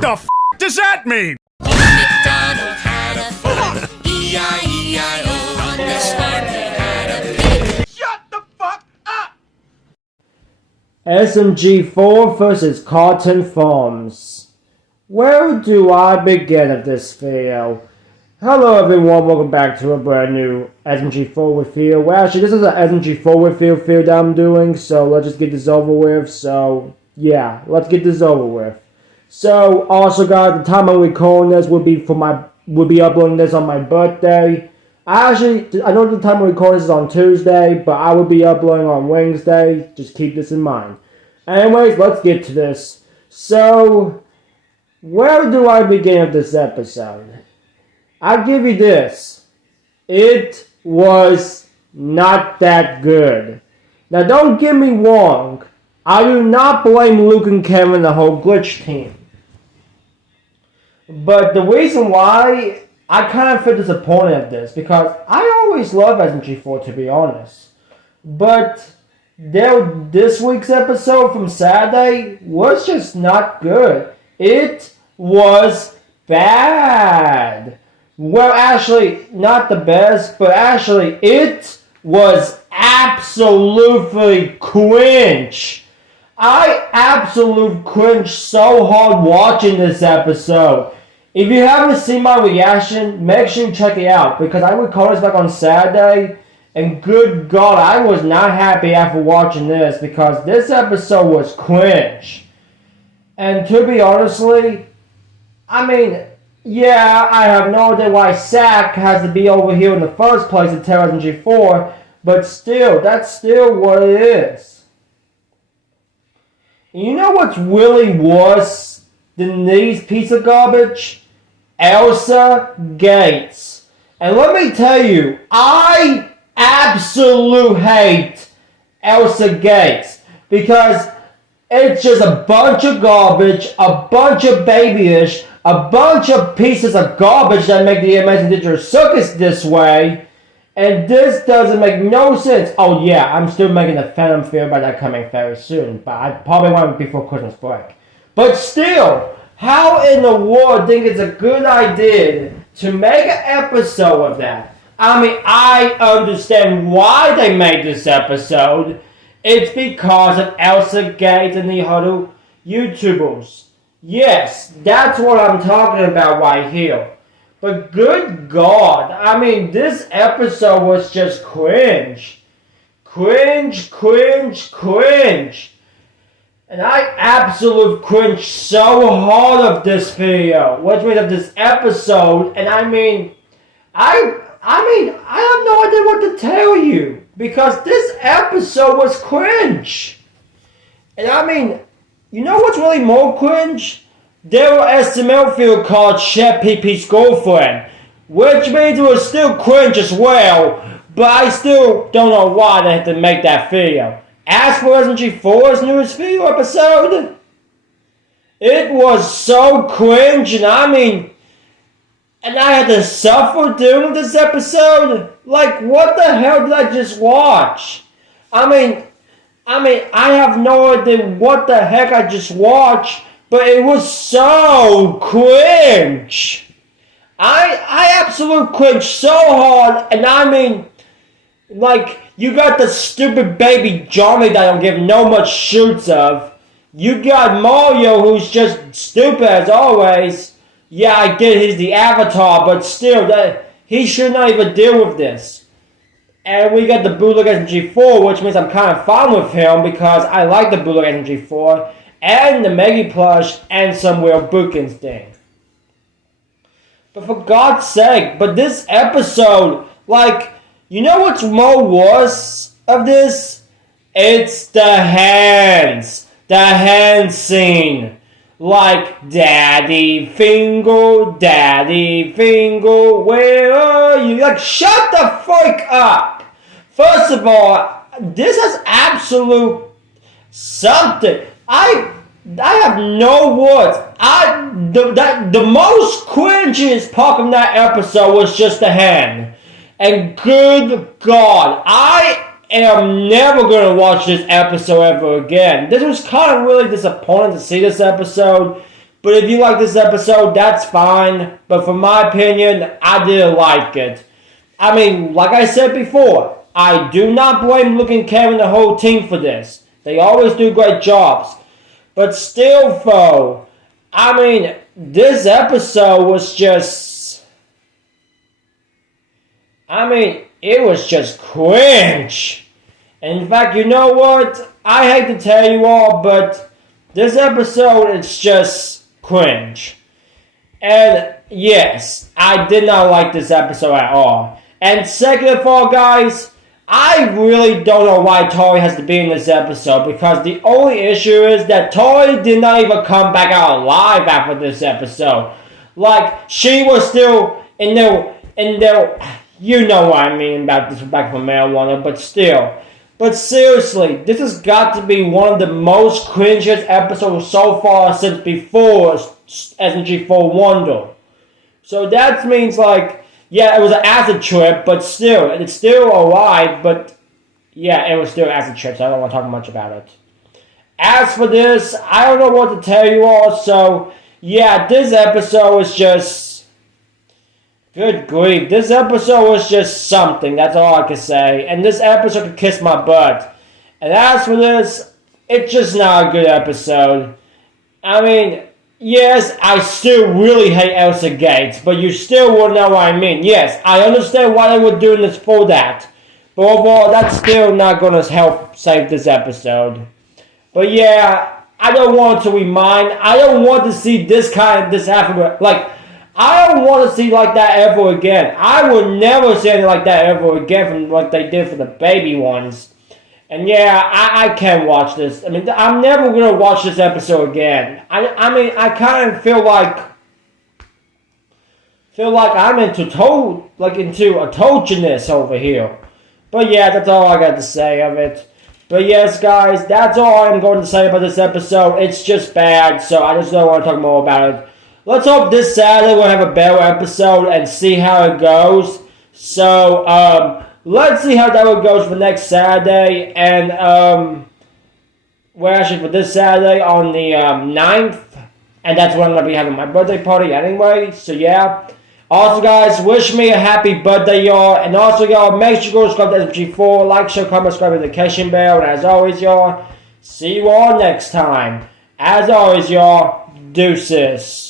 the f*** does that mean? Old MacDonald had a farm, E-I-E-I-O. On this farm he had a pig. Shut the fuck up! SMG4 vs. Cotton Farms. Where do I begin at this video? Hello everyone, welcome back to a brand new SMG4 review. Well, actually, this is an SMG4 review that I'm doing, so let's just get this over with. So, yeah, let's get this over with. So, also guys, the time I'm recording this will be uploading this on my birthday. I know the time I'm recording this is on Tuesday, but I will be uploading on Wednesday. Just keep this in mind. Anyways, let's get to this. So, where do I begin with this episode? I'll give you this. It was not that good. Now don't get me wrong. I do not blame Luke and Kevin and the whole glitch team. But the reason why I kind of feel disappointed at this, because I always love SMG4 to be honest. But this week's episode from Saturday was just not good. It was bad. Well, actually, not the best, but actually, it was absolutely cringe. I absolutely cringed so hard watching this episode. If you haven't seen my reaction, make sure you check it out, because I recorded this back on Saturday, and good God, I was not happy after watching this, because this episode was cringe. And to be honestly, yeah, I have no idea why Sack has to be over here in the first place in SMG4, but still, that's still what it is. You know what's really worse than these pieces of garbage? Elsa Gates. And let me tell you, I absolutely hate Elsa Gates, because it's just a bunch of garbage, a bunch of babyish, a bunch of pieces of garbage that make the Amazing Digital Circus this way, and this doesn't make no sense. Oh yeah, I'm still making a Phantom Fear by that coming very soon, but I probably want it before Christmas break. But still, how in the world think it's a good idea to make an episode of that? I understand why they made this episode. It's because of Elsa Gates and the other YouTubers. Yes, that's what I'm talking about right here. But good God, this episode was just cringe. Cringe. And I absolutely cringed so hard of this video, which means of this episode, and I have no idea what to tell you, because this episode was cringe. And you know what's really more cringe? There was a SML field called Chef PP's girlfriend, which means it was still cringe as well, but I still don't know why they had to make that video. As for SMG4's newest video episode, it was so cringe, and I had to suffer doing this episode. Like, what the hell did I just watch? I have no idea what the heck I just watched, but it was so cringe. I absolutely cringed so hard, and you got the stupid baby Johnny that I don't give no much shoots of. You got Mario, who's just stupid as always. Yeah, I get he's the avatar, but still, he should not even deal with this. And we got the bootleg SMG4, which means I'm kind of fine with him, because I like the bootleg SMG4, and the Meggy plush, and some real bookings thing. But for God's sake, but this episode, you know what's more worse of this? It's the hands. The hand scene. Like, Daddy Finger, where are you? Like, shut the fuck up! First of all, this is absolute something. I have no words. The most cringiest part of that episode was just the hand. And good God, I am never going to watch this episode ever again. This was kind of really disappointing to see this episode, But if you like this episode, that's fine. But for my opinion, I didn't like it. I mean, like I said before, I do not blame Luke and Kevin and the whole team for this. They always do great jobs. But still, though, I mean, this episode was just... I mean, it was just cringe. And in fact, you know what? I hate to tell you all, but this episode is just cringe. And yes, I did not like this episode at all. And second of all, guys, I really don't know why Tori has to be in this episode, because the only issue is that Tori did not even come back out alive after this episode. Like, she was still in there, you know what I mean about this back from marijuana, but still. But seriously, this has got to be one of the most cringiest episodes so far since before SMG4 Wonder. So that means, like, yeah, it was an acid trip, but still, it's still alright, but yeah, it was still an acid trip, so I don't want to talk much about it. As for this, I don't know what to tell you all, so yeah, this episode was just... Good grief, this episode was just something, that's all I can say. And this episode could kiss my butt. And as for this, it's just not a good episode. I mean, yes, I still really hate Elsa Gates, but you still will know what I mean. Yes, I understand why they were doing this for that. But overall, that's still not going to help save this episode. But yeah, I don't want to I don't want to see this happen. Like, I don't want to see like that ever again. I would never see anything like that ever again from what they did for the baby ones. And yeah, I can't watch this. I mean, I'm never going to watch this episode again. I mean, I kind of feel like I'm into a toadness over here. But yeah, that's all I got to say of it. But yes, guys, that's all I'm going to say about this episode. It's just bad, so I just don't want to talk more about it. Let's hope this Saturday we'll have a better episode and see how it goes. So, let's see how that one goes for next Saturday. And, we're actually for this Saturday on the 9th. And that's when I'm going to be having my birthday party anyway. So, yeah. Also, guys, wish me a happy birthday, y'all. And also, y'all, make sure you go subscribe to SMG4. Like, share, comment, subscribe, and the notification bell. And as always, y'all, see you all next time. As always, y'all, deuces.